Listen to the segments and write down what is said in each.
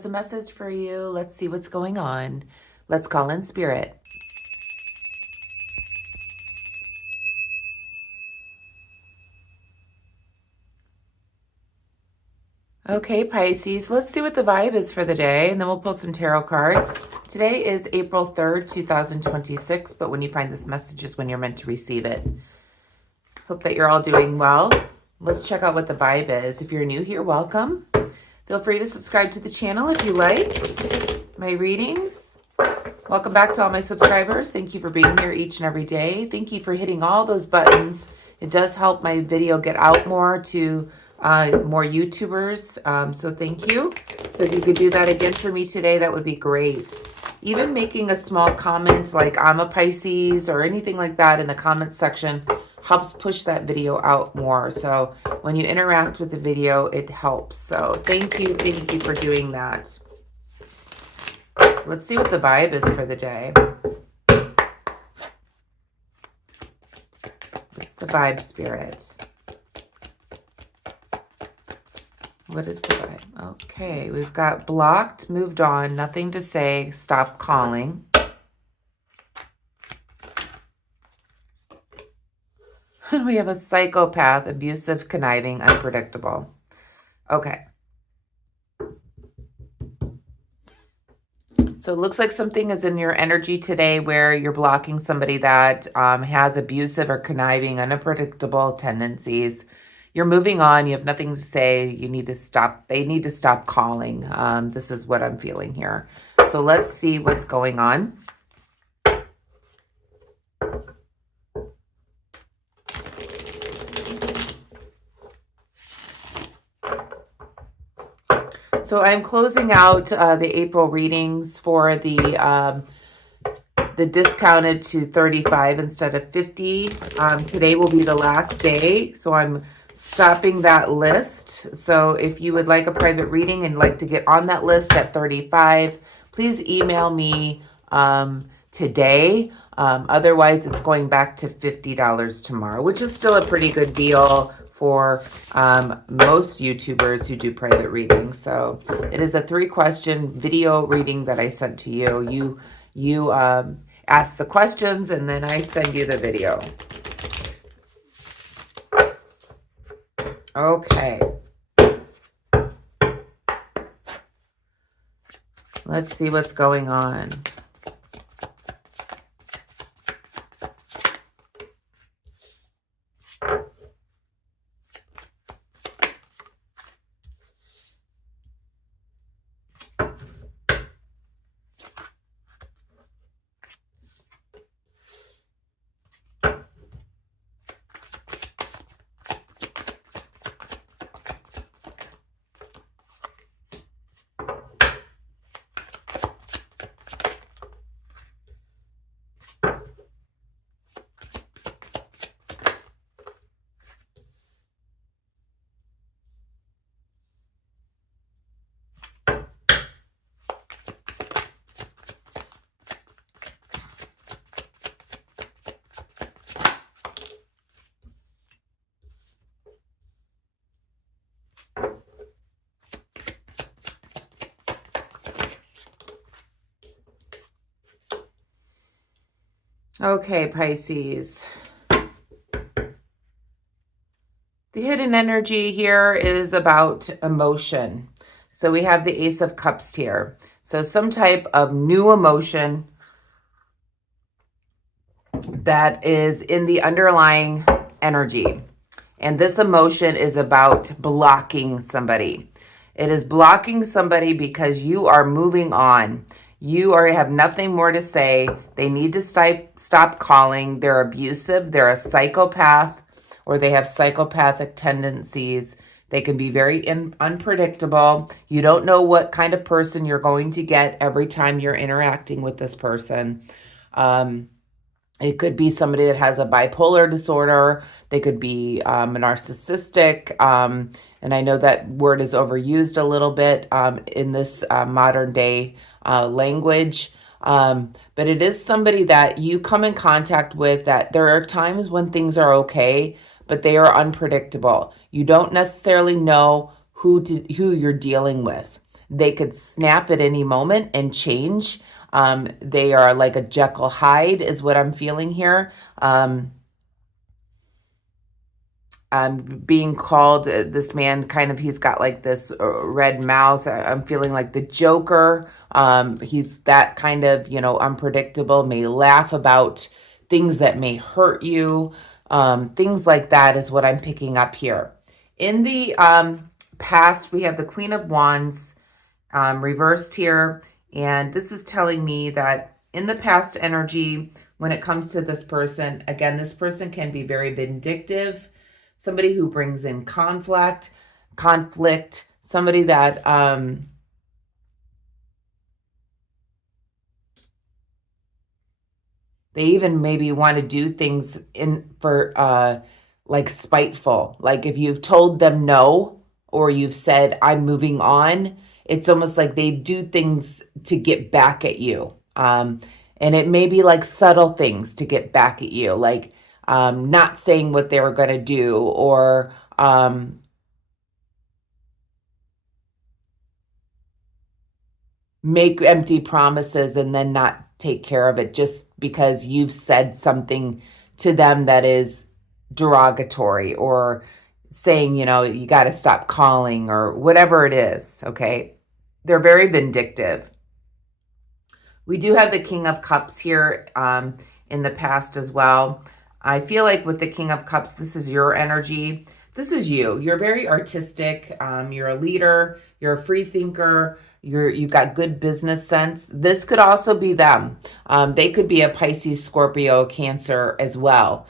has a message for you. Let's see what's going on. Let's call in spirit. Okay, Pisces, let's see what the vibe is for the day, and then we'll pull some tarot cards. Today is April 3rd, 2026, but when you find this message is when you're meant to receive it. Hope that you're all doing well. Let's check out what the vibe is. If you're new here, welcome. Feel free to subscribe to the channel if you like my readings. Welcome back to all my subscribers. Thank you for being here each and every day. Thank you for hitting all those buttons. It does help my video get out more to more YouTubers. So thank you. So if you could do that again for me today, that would be great. Even making a small comment like I'm a Pisces or anything like that in the comment section helps push that video out more. So when you interact with the video, it helps. So thank you for doing that. Let's see what the vibe is for the day. What's the vibe, Spirit? What is the vibe? Okay, we've got blocked, moved on, nothing to say, stop calling. And we have a psychopath, abusive, conniving, unpredictable. Okay. So it looks like something is in your energy today where you're blocking somebody that has abusive or conniving, unpredictable tendencies. You're moving on. You have nothing to say. You need to stop. They need to stop calling. This is what I'm feeling here. So let's see what's going on. So I'm closing out the April readings for the discounted to 35 instead of 50. Today will be the last day, so I'm stopping that list. So if you would like a private reading and like to get on that list at 35, please email me today. Otherwise, it's going back to $50 tomorrow, which is still a pretty good deal for most YouTubers who do private readings. So it is a 3-question video reading that I sent to you. You ask the questions and then I send you the video. Okay. Let's see what's going on. Okay, Pisces. The hidden energy here is about emotion. So we have the Ace of Cups here. So some type of new emotion that is in the underlying energy. And this emotion is about blocking somebody. It is blocking somebody because you are moving on. You have nothing more to say. They need to stop calling. They're abusive. They're a psychopath, or they have psychopathic tendencies. They can be very unpredictable. You don't know what kind of person you're going to get every time you're interacting with this person. It could be somebody that has a bipolar disorder. They could be narcissistic. And I know that word is overused a little bit in this modern day language. But it is somebody that you come in contact with that there are times when things are okay, but they are unpredictable. You don't necessarily know who you're dealing with. they could snap at any moment and change. They are like a Jekyll Hyde is what I'm feeling here. I'm being called, this man kind of, he's got like this red mouth. I'm feeling like the Joker. He's that kind of, unpredictable, may laugh about things that may hurt you. Things like that is what I'm picking up here. In the past, we have the Queen of Wands reversed here. And this is telling me that in the past energy, when it comes to this person, again, this person can be very vindictive, somebody who brings in conflict, somebody that they even maybe want to do things for like spiteful. Like if you've told them no, or you've said, I'm moving on, it's almost like they do things to get back at you. And it may be like subtle things to get back at you, like not saying what they were going to do, or make empty promises and then not take care of it just because you've said something to them that is derogatory, or saying, you got to stop calling, or whatever it is. Okay. They're very vindictive. We do have the King of Cups here in the past as well. I feel like with the King of Cups, this is your energy. This is you. You're very artistic. You're a leader. You're a free thinker. You've got good business sense. This could also be them. They could be a Pisces, Scorpio, Cancer as well.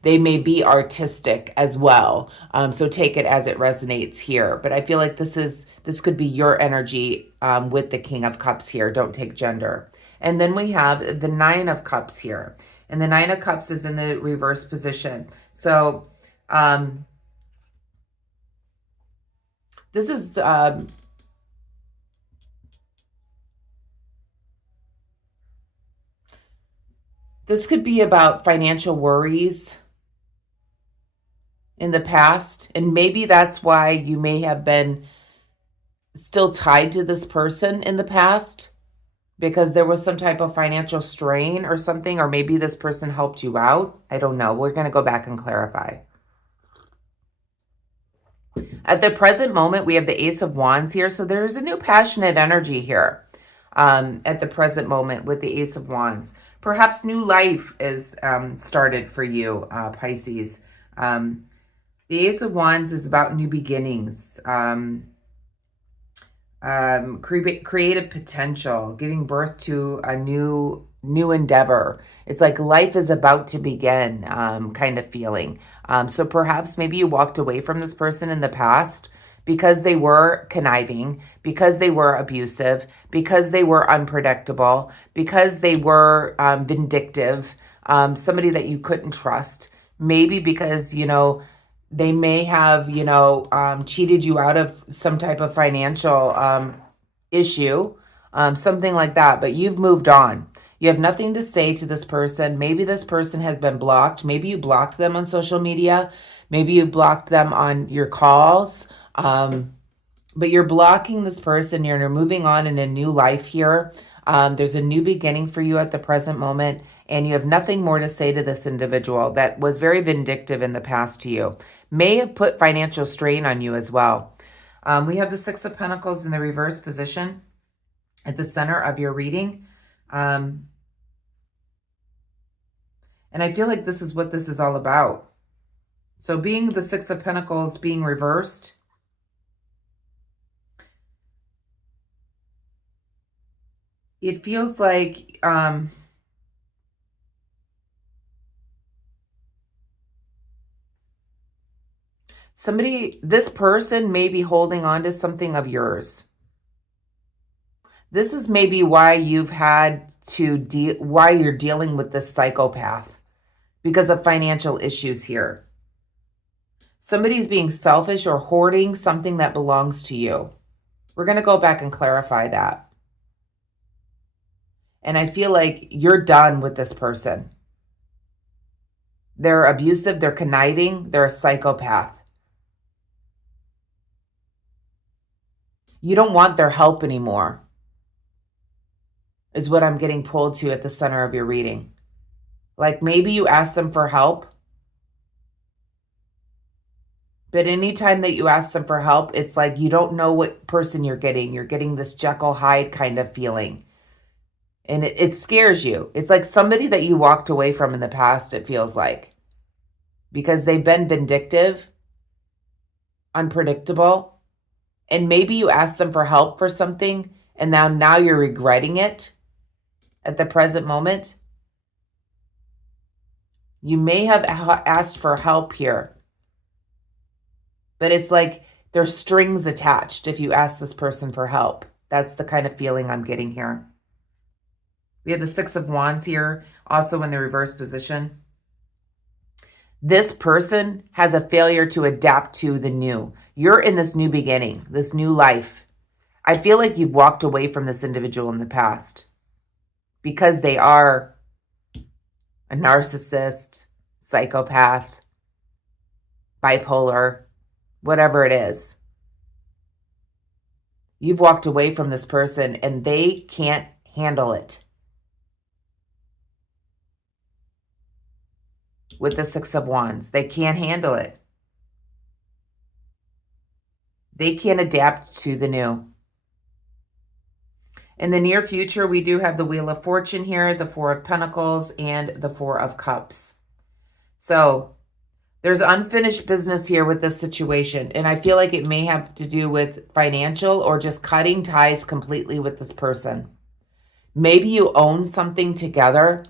They may be artistic as well. So take it as it resonates here. But I feel like this could be your energy with the King of Cups here. Don't take gender. And then we have the Nine of Cups here. And the Nine of Cups is in the reverse position. So this is this could be about financial worries in the past. And maybe that's why you may have been still tied to this person in the past, because there was some type of financial strain or something, or maybe this person helped you out. I don't know. We're going to go back and clarify. At the present moment, we have the Ace of Wands here. So there's a new passionate energy here at the present moment with the Ace of Wands. Perhaps new life is started for you, Pisces. The Ace of Wands is about new beginnings, creative potential, giving birth to a new endeavor. It's like life is about to begin, kind of feeling. So perhaps maybe you walked away from this person in the past because they were conniving, because they were abusive, because they were unpredictable, because they were vindictive, somebody that you couldn't trust. Maybe because, they may have, cheated you out of some type of financial issue, something like that. But you've moved on. You have nothing to say to this person. Maybe this person has been blocked. Maybe you blocked them on social media. Maybe you blocked them on your calls. But you're blocking this person. You're moving on in a new life here. There's a new beginning for you at the present moment. And you have nothing more to say to this individual that was very vindictive in the past to you. May have put financial strain on you as well. We have the Six of Pentacles in the reverse position at the center of your reading. And I feel like this is what this is all about. So being the Six of Pentacles being reversed, it feels like this person may be holding on to something of yours. This is maybe why you've had to why you're dealing with this psychopath, because of financial issues here. Somebody's being selfish or hoarding something that belongs to you. We're going to go back and clarify that. And I feel like you're done with this person. They're abusive, they're conniving, they're a psychopath. You don't want their help anymore, is what I'm getting pulled to at the center of your reading. Like maybe you ask them for help, but anytime that you ask them for help, it's like you don't know what person you're getting. You're getting this Jekyll Hyde kind of feeling. And it scares you. It's like somebody that you walked away from in the past, it feels like. Because they've been vindictive, unpredictable, and maybe you asked them for help for something, and now you're regretting it at the present moment. You may have asked for help here, but it's like there's strings attached if you ask this person for help. That's the kind of feeling I'm getting here. We have the Six of Wands here, also in the reverse position. This person has a failure to adapt to the new. You're in this new beginning, this new life. I feel like you've walked away from this individual in the past because they are a narcissist, psychopath, bipolar, whatever it is. You've walked away from this person and they can't handle it. With the Six of Wands, they can't handle it. They can't adapt to the new. In the near future, we do have the Wheel of Fortune here, the Four of Pentacles, and the Four of Cups. So there's unfinished business here with this situation. And I feel like it may have to do with financial or just cutting ties completely with this person. Maybe you own something together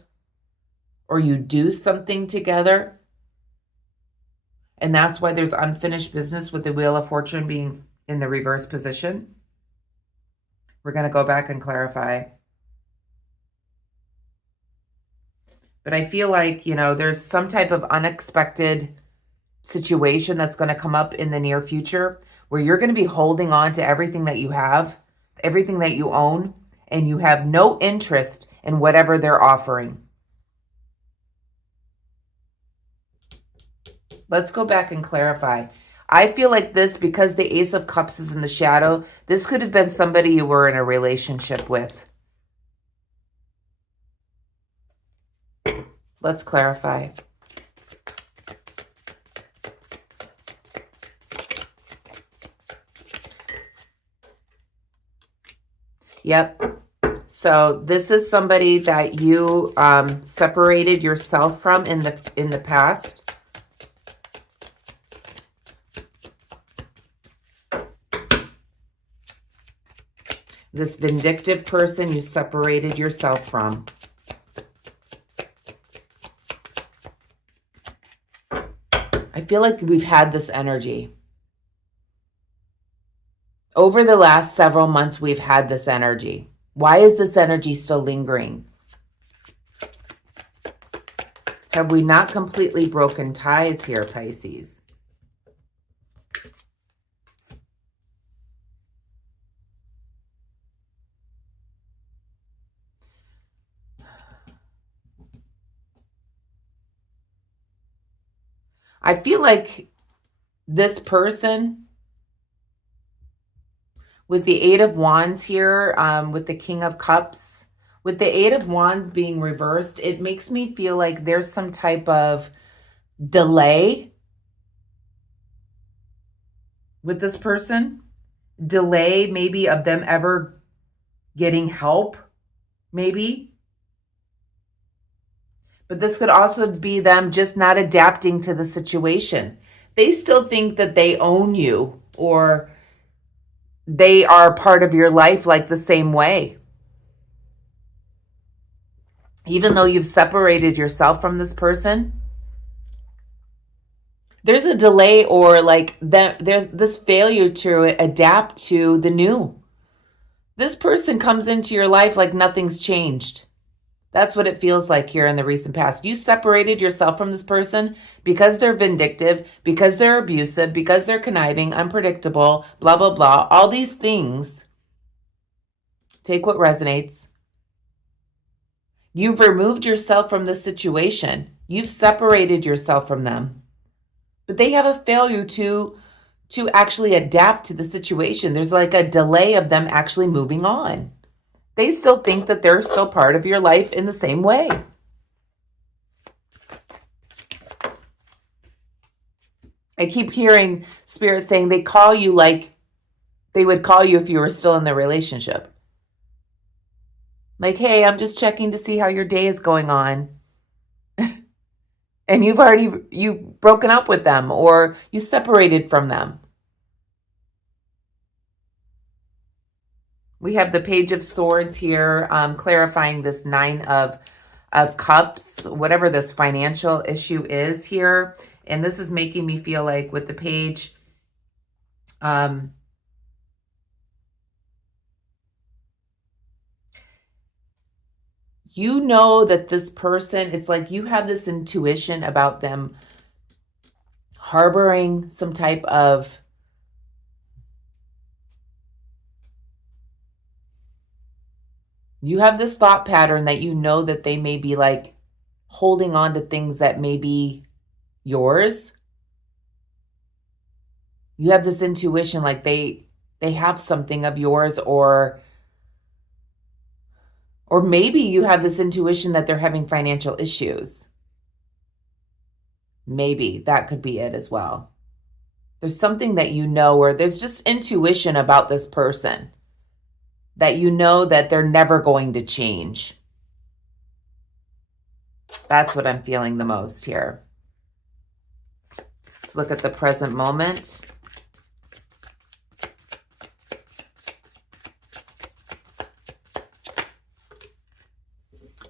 or you do something together. And that's why there's unfinished business with the Wheel of Fortune being in the reverse position. We're going to go back and clarify. But I feel like, there's some type of unexpected situation that's going to come up in the near future where you're going to be holding on to everything that you have, everything that you own, and you have no interest in whatever they're offering. Let's go back and clarify. I feel like this, because the Ace of Cups is in the shadow, this could have been somebody you were in a relationship with. Let's clarify. Yep. So this is somebody that you separated yourself from in the past. This vindictive person you separated yourself from. I feel like we've had this energy. Over the last several months, we've had this energy. Why is this energy still lingering? Have we not completely broken ties here, Pisces? I feel like this person, with the Eight of Wands here, with the King of Cups, with the Eight of Wands being reversed, it makes me feel like there's some type of delay with this person. Delay maybe of them ever getting help, maybe. But this could also be them just not adapting to the situation. They still think that they own you or they are part of your life like the same way. Even though you've separated yourself from this person, there's a delay or like this failure to adapt to the new. This person comes into your life like nothing's changed. That's what it feels like here in the recent past. You separated yourself from this person because they're vindictive, because they're abusive, because they're conniving, unpredictable, blah, blah, blah. All these things. Take what resonates. You've removed yourself from the situation. You've separated yourself from them. But they have a failure to to actually adapt to the situation. There's like a delay of them actually moving on. They still think that they're still part of your life in the same way. I keep hearing Spirit saying they call you like they would call you if you were still in the relationship. Like, hey, I'm just checking to see how your day is going on. And you've broken up with them or you separated from them. We have the Page of Swords here, clarifying this Nine of Cups, whatever this financial issue is here. And this is making me feel like with the page, you know that this person, it's like you have this intuition about them harboring some type of you have this thought pattern that you know that they may be like holding on to things that may be yours. You have this intuition like they have something of yours, or maybe you have this intuition that they're having financial issues. Maybe that could be it as well. There's something that you know, or there's just intuition about this person that you know that they're never going to change. That's what I'm feeling the most here. Let's look at the present moment.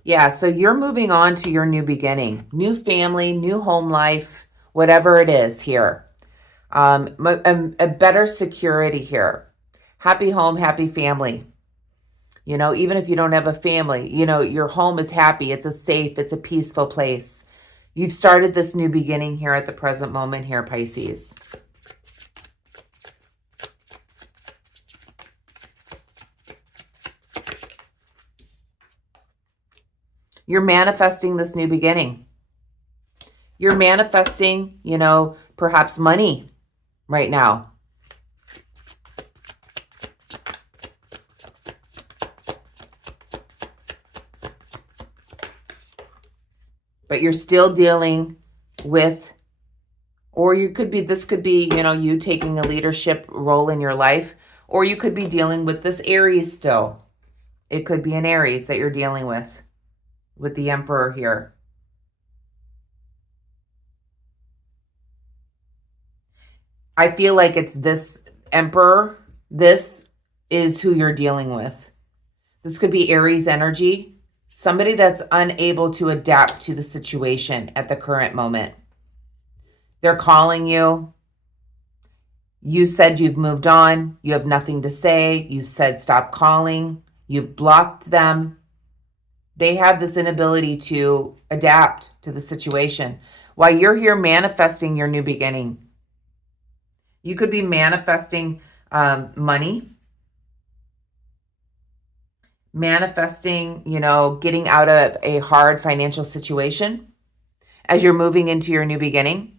Yeah, so you're moving on to your new beginning, new family, new home life, whatever it is here. A better security here. Happy home, happy family. You know, even if you don't have a family, you know, your home is happy. It's a safe, it's a peaceful place. You've started this new beginning here at the present moment here, Pisces. You're manifesting this new beginning. You're manifesting, you know, perhaps money right now. But you're still dealing with, or this could be, you know, you taking a leadership role in your life, or you could be dealing with this Aries still. It could be an Aries that you're dealing with the Emperor here. I feel like it's this Emperor. This is who you're dealing with. This could be Aries energy. Somebody that's unable to adapt to the situation at the current moment. They're calling you. You said you've moved on. You have nothing to say. You've said stop calling. You've blocked them. They have this inability to adapt to the situation. While you're here manifesting your new beginning. You could be manifesting money. Manifesting, you know, getting out of a hard financial situation as you're moving into your new beginning.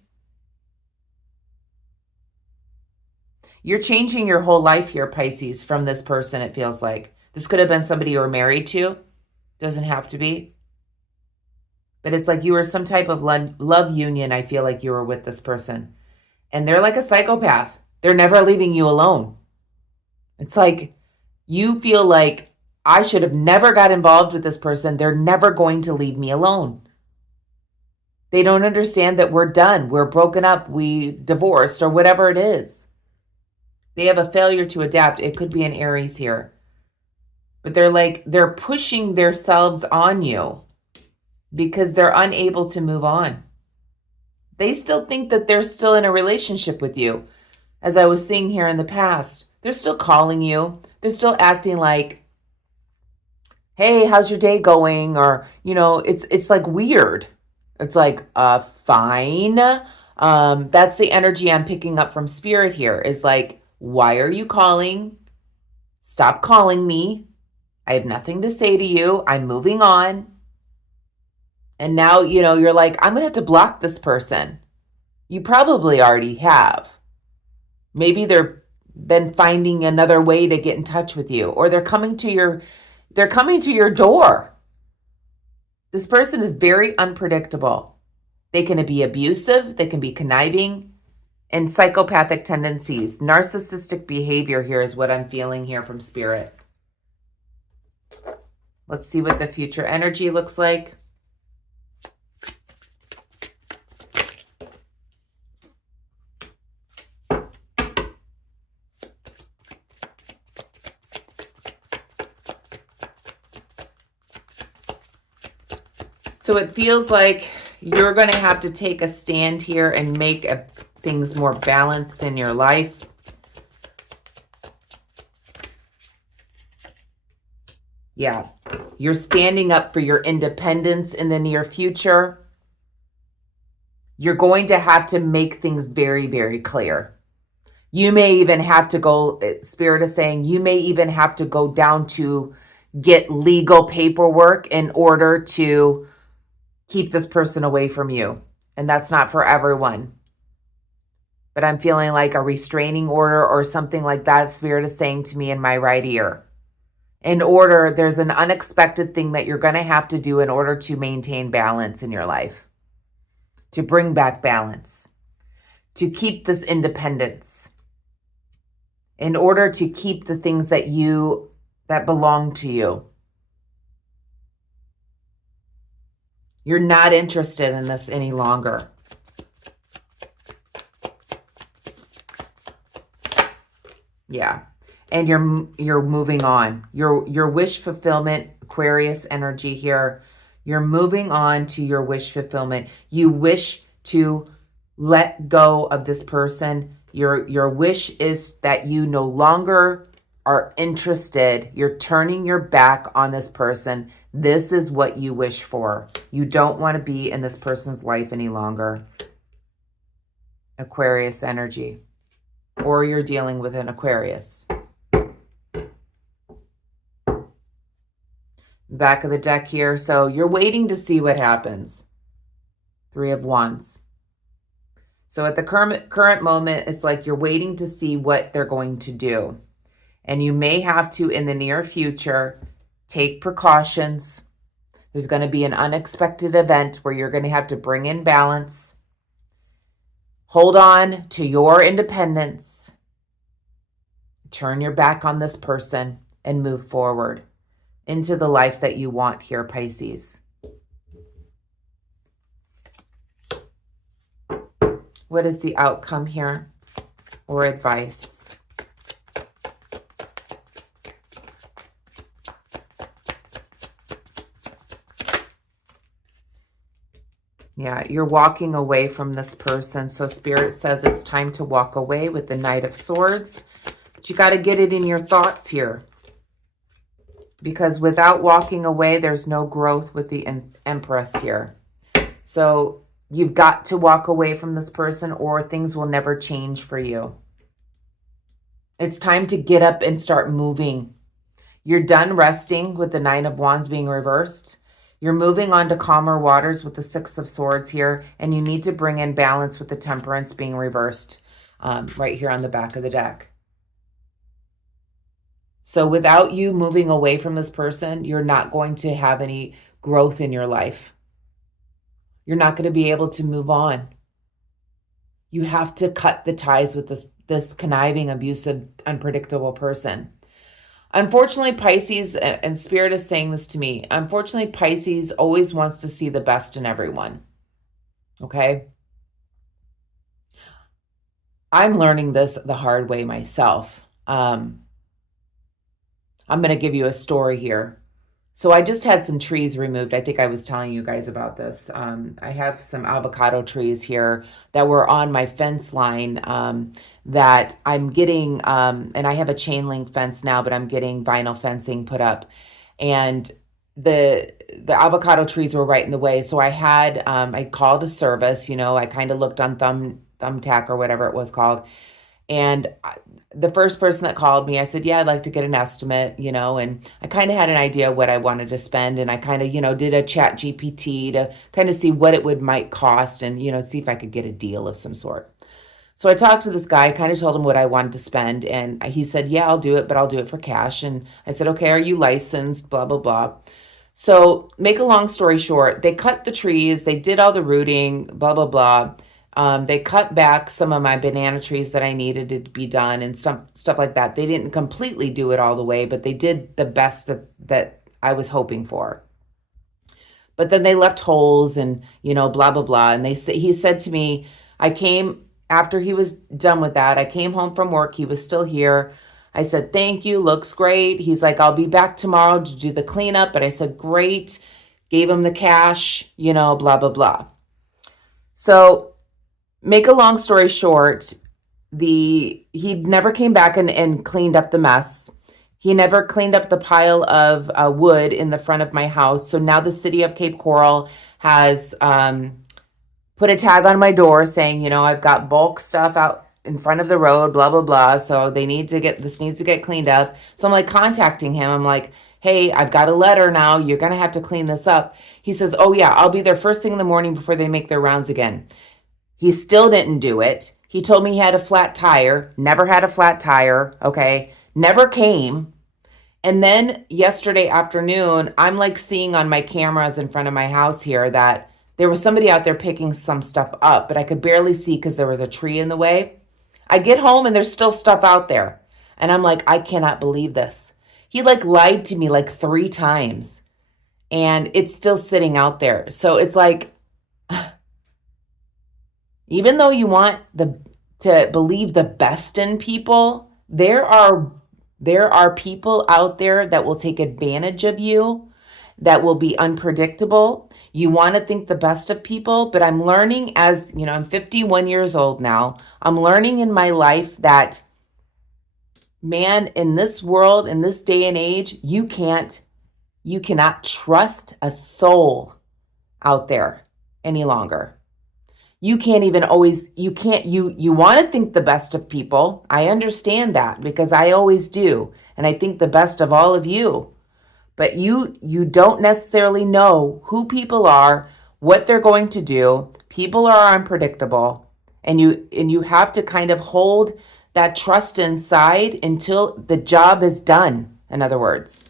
You're changing your whole life here, Pisces, from this person, it feels like. This could have been somebody you were married to. Doesn't have to be. But it's like you were some type of love union, I feel like you were with this person. And they're like a psychopath. They're never leaving you alone. It's like you feel like I should have never got involved with this person. They're never going to leave me alone. They don't understand that we're done. We're broken up. We divorced or whatever it is. They have a failure to adapt. It could be an Aries here. But they're pushing themselves on you because they're unable to move on. They still think that they're still in a relationship with you. As I was seeing here in the past, they're still calling you. They're still acting like, hey, how's your day going? Or, you know, it's like weird. It's like, fine. That's the energy I'm picking up from Spirit here is like, why are you calling? Stop calling me. I have nothing to say to you. I'm moving on. And now, you know, you're like, I'm going to have to block this person. You probably already have. Maybe they're then finding another way to get in touch with you, or they're coming to your door. This person is very unpredictable. They can be abusive, they can be conniving, and psychopathic tendencies. Narcissistic behavior here is what I'm feeling here from Spirit. Let's see what the future energy looks like. So it feels like you're going to have to take a stand here and make things more balanced in your life. Yeah, you're standing up for your independence in the near future. You're going to have to make things very, very clear. You may even have to go, Spirit is saying, you may even have to go down to get legal paperwork in order to keep this person away from you. And that's not for everyone. But I'm feeling like a restraining order or something like that, Spirit is saying to me in my right ear. There's an unexpected thing that you're going to have to do in order to maintain balance in your life, to bring back balance, to keep this independence, in order to keep the things that belong to you. You're not interested in this any longer. Yeah. And you're moving on. Your wish fulfillment, Aquarius energy here. You're moving on to your wish fulfillment. You wish to let go of this person. Your wish is that you no longer are interested. You're turning your back on this person. This is what you wish for. You don't want to be in this person's life any longer. Aquarius energy. Or you're dealing with an Aquarius. Back of the deck here. So you're waiting to see what happens. 3 of Wands. So at the current moment, it's like you're waiting to see what they're going to do. And you may have to, in the near future, take precautions. There's going to be an unexpected event where you're going to have to bring in balance. Hold on to your independence. Turn your back on this person and move forward into the life that you want here, Pisces. What is the outcome here or advice? Yeah, you're walking away from this person. So Spirit says it's time to walk away with the Knight of Swords. But you got to get it in your thoughts here. Because without walking away, there's no growth with the Empress here. So you've got to walk away from this person or things will never change for you. It's time to get up and start moving. You're done resting with the Nine of Wands being reversed. You're moving on to calmer waters with the Six of Swords here, and you need to bring in balance with the Temperance being reversed right here on the back of the deck. So without you moving away from this person, you're not going to have any growth in your life. You're not going to be able to move on. You have to cut the ties with this conniving, abusive, unpredictable person. Unfortunately, Pisces, and Spirit is saying this to me, unfortunately, Pisces always wants to see the best in everyone. Okay? I'm learning this the hard way myself. I'm going to give you a story here. So I just had some trees removed. I think I was telling you guys about this. I have some avocado trees here that were on my fence line that I'm getting, and I have a chain link fence now, but I'm getting vinyl fencing put up. And the avocado trees were right in the way. So I called a service, I kind of looked on Thumbtack or whatever it was called. And the first person that called me, I said, yeah, I'd like to get an estimate, and I kind of had an idea what I wanted to spend. And I kind of, did a chat GPT to kind of see what it might cost and, see if I could get a deal of some sort. So I talked to this guy, kind of told him what I wanted to spend, and he said, yeah, I'll do it, but I'll do it for cash. And I said, okay, are you licensed? Blah, blah, blah. So make a long story short, they cut the trees, they did all the rooting, blah, blah, blah. They cut back some of my banana trees that I needed to be done and stuff like that. They didn't completely do it all the way, but they did the best that I was hoping for. But then they left holes and, blah, blah, blah. And he said to me, after he was done with that, I came home from work. He was still here. I said, thank you. Looks great. He's like, I'll be back tomorrow to do the cleanup. But I said, great. Gave him the cash, blah, blah, blah. So make a long story short, he never came back and cleaned up the mess. He never cleaned up the pile of wood in the front of my house. So now the city of Cape Coral has put a tag on my door saying, I've got bulk stuff out in front of the road, blah, blah, blah. So this needs to get cleaned up. So I'm like contacting him. I'm like, hey, I've got a letter now. You're going to have to clean this up. He says, oh yeah, I'll be there first thing in the morning before they make their rounds again. He still didn't do it. He told me he had a flat tire, never had a flat tire. Okay. Never came. And then yesterday afternoon, I'm like seeing on my cameras in front of my house here that there was somebody out there picking some stuff up, but I could barely see because there was a tree in the way. I get home and there's still stuff out there. And I'm like, I cannot believe this. He like lied to me like 3 times and it's still sitting out there. So it's like, even though you want to believe the best in people, there are people out there that will take advantage of you, that will be unpredictable. You want to think the best of people, but I'm learning I'm 51 years old now. I'm learning in my life that, man, in this world, in this day and age, you cannot trust a soul out there any longer. You can't even always, you want to think the best of people. I understand that because I always do. And I think the best of all of you. But you don't necessarily know who people are, what they're going to do. People are unpredictable. And you have to kind of hold that trust inside until the job is done. In other words,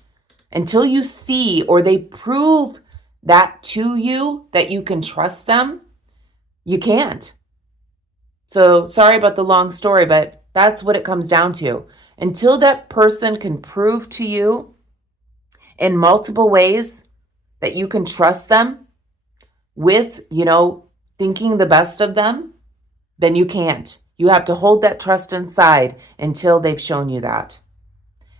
until you see or they prove that to you that you can trust them. You can't. So sorry about the long story, but that's what it comes down to. Until that person can prove to you in multiple ways that you can trust them with, thinking the best of them, then you can't. You have to hold that trust inside until they've shown you that.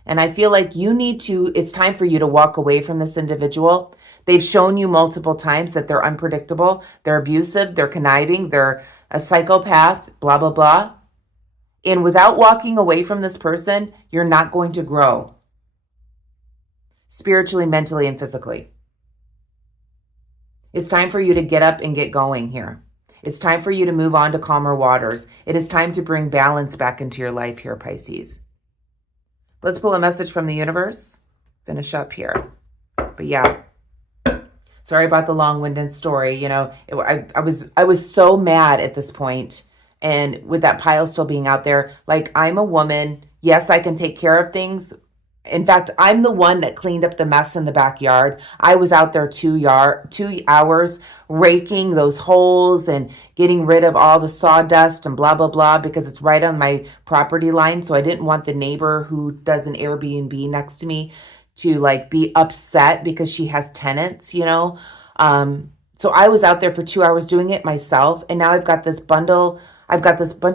And I feel like it's time for you to walk away from this individual. They've shown you multiple times that they're unpredictable, they're abusive, they're conniving, they're a psychopath, blah, blah, blah. And without walking away from this person, you're not going to grow spiritually, mentally, and physically. It's time for you to get up and get going here. It's time for you to move on to calmer waters. It is time to bring balance back into your life here, Pisces. Let's pull a message from the universe. Finish up here. But yeah, sorry about the long-winded story. I was so mad at this point, and with that pile still being out there, like, I'm a woman. Yes, I can take care of things. In fact, I'm the one that cleaned up the mess in the backyard. I was out there 2 hours raking those holes and getting rid of all the sawdust and blah, blah, blah, because it's right on my property line. So I didn't want the neighbor who does an Airbnb next to me to like be upset because she has tenants, So I was out there for 2 hours doing it myself. And now I've got this bunch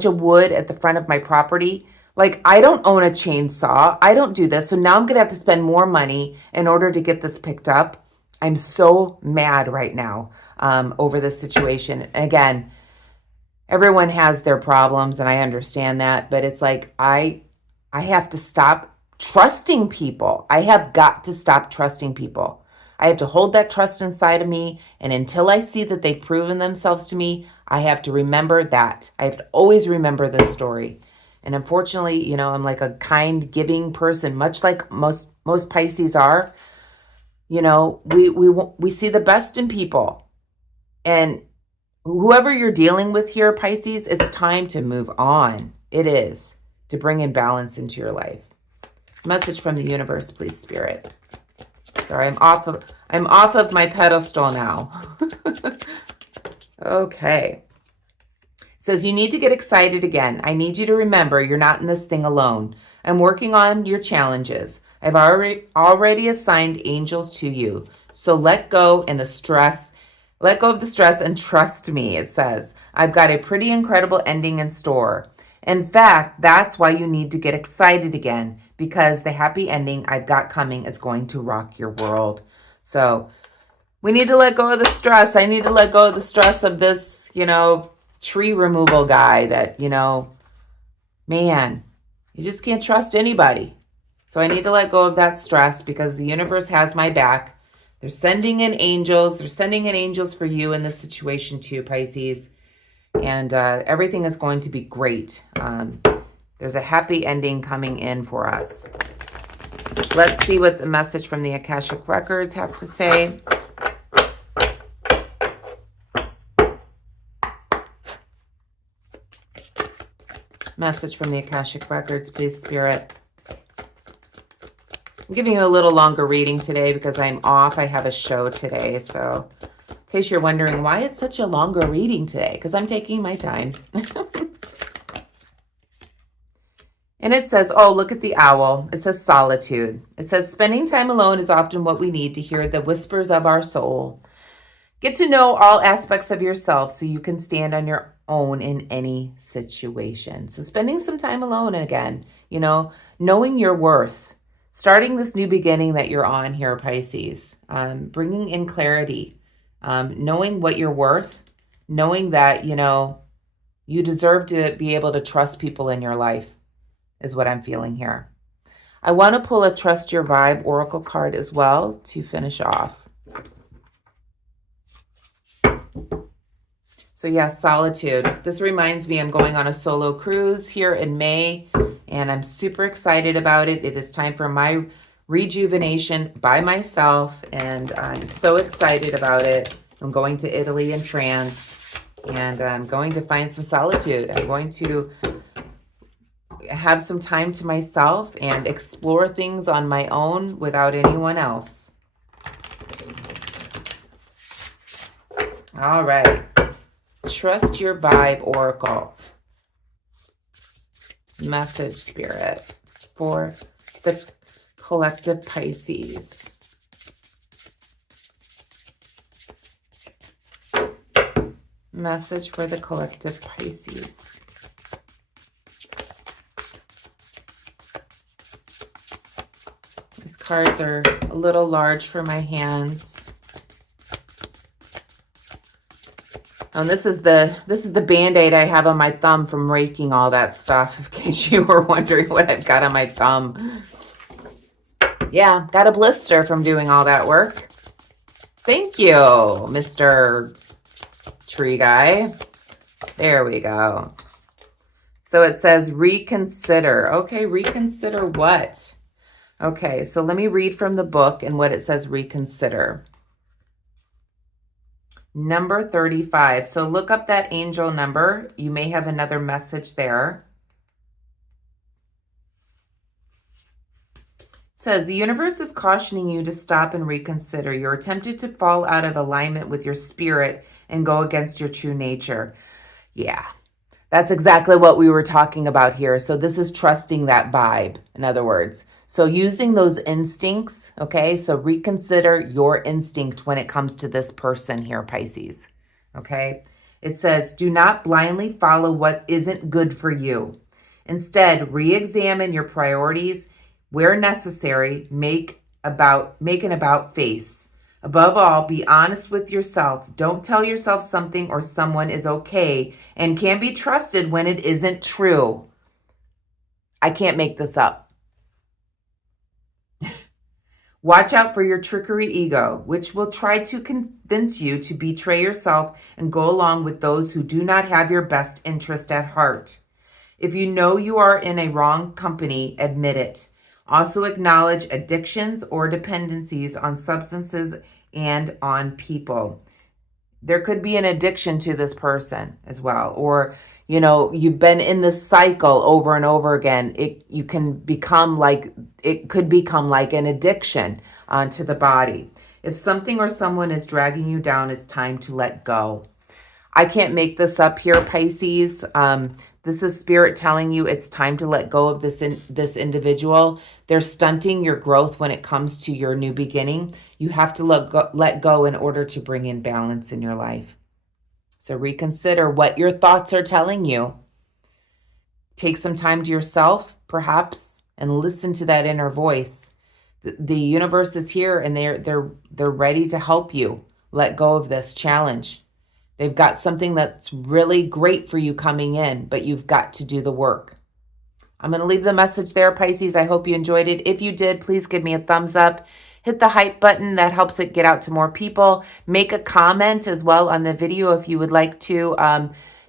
of wood at the front of my property. Like, I don't own a chainsaw. I don't do this. So now I'm going to have to spend more money in order to get this picked up. I'm so mad right now over this situation. Again, everyone has their problems and I understand that, but it's like, I have to stop trusting people. I have got to stop trusting people. I have to hold that trust inside of me. And until I see that they've proven themselves to me, I have to remember that. I have to always remember this story. And unfortunately, I'm like a kind, giving person, much like most Pisces are. We see the best in people. And whoever you're dealing with here, Pisces, it's time to move on. It is, to bring in balance into your life. Message from the universe, please, Spirit. Sorry, I'm off of my pedestal now. Okay. It says you need to get excited again. I need you to remember you're not in this thing alone. I'm working on your challenges. I've already assigned angels to you. So let go of the stress and trust me, it says. I've got a pretty incredible ending in store. In fact, that's why you need to get excited again, because the happy ending I've got coming is going to rock your world. So we need to let go of the stress. I need to let go of the stress of this, tree removal guy that, man, you just can't trust anybody. So I need to let go of that stress because the universe has my back. They're sending in angels. They're sending in angels for you in this situation too, Pisces. And everything is going to be great. There's a happy ending coming in for us. Let's see what the message from the Akashic Records have to say. Message from the Akashic Records, please, Spirit. I'm giving you a little longer reading today because I'm off. I have a show today. So in case you're wondering why it's such a longer reading today, because I'm taking my time. And it says, oh, look at the owl. It says solitude. It says spending time alone is often what we need to hear the whispers of our soul. Get to know all aspects of yourself so you can stand on your own in any situation. So spending some time alone again, knowing your worth, starting this new beginning that you're on here, Pisces, bringing in clarity, knowing what you're worth, knowing that, you deserve to be able to trust people in your life is what I'm feeling here. I want to pull a Trust Your Vibe Oracle card as well to finish off. So yeah, solitude. This reminds me I'm going on a solo cruise here in May, and I'm super excited about it. It is time for my rejuvenation by myself, and I'm so excited about it. I'm going to Italy and France, and I'm going to find some solitude. I'm going to have some time to myself and explore things on my own without anyone else. All right. Trust Your Vibe Oracle. Message, Spirit, for the collective Pisces. Message for the collective Pisces. These cards are a little large for my hands. And this is the Band-Aid I have on my thumb from raking all that stuff, in case you were wondering what I've got on my thumb. Yeah, got a blister from doing all that work. Thank you, Mr. Tree Guy. There we go. So it says reconsider. Okay, reconsider what? Okay, so let me read from the book and what it says reconsider. Number 35. So look up that angel number. You may have another message there. It says, the universe is cautioning you to stop and reconsider. You're tempted to fall out of alignment with your spirit and go against your true nature. Yeah, that's exactly what we were talking about here. So this is trusting that vibe, in other words. So using those instincts, okay? So reconsider your instinct when it comes to this person here, Pisces, okay? It says, do not blindly follow what isn't good for you. Instead, re-examine your priorities. Where necessary, make an about face. Above all, be honest with yourself. Don't tell yourself something or someone is okay and can be trusted when it isn't true. I can't make this up. Watch out for your trickery ego, which will try to convince you to betray yourself and go along with those who do not have your best interest at heart. If you know you are in a wrong company, admit it. Also acknowledge addictions or dependencies on substances and on people. There could be an addiction to this person as well. Or, you know, you've been in this cycle over and over again. It could become like an addiction to the body. If something or someone is dragging you down, it's time to let go. I can't make this up here, Pisces. This is Spirit telling you it's time to let go of this individual. They're stunting your growth when it comes to your new beginning. You have to let go in order to bring in balance in your life. So reconsider what your thoughts are telling you. Take some time to yourself, perhaps, and listen to that inner voice. The universe is here, and they're ready to help you let go of this challenge. They've got something that's really great for you coming in, but you've got to do the work. I'm going to leave the message there, Pisces. I hope you enjoyed it. If you did, please give me a thumbs up. Hit the hype button. That helps it get out to more people. Make a comment as well on the video if you would like to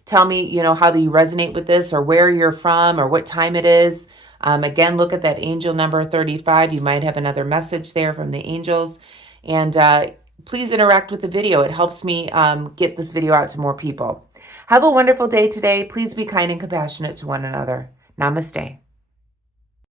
tell me, you know, how you resonate with this, or where you're from, or what time it is. Again, look at that angel number 35. You might have another message there from the angels. And please interact with the video. It helps me get this video out to more people. Have a wonderful day today. Please be kind and compassionate to one another. Namaste.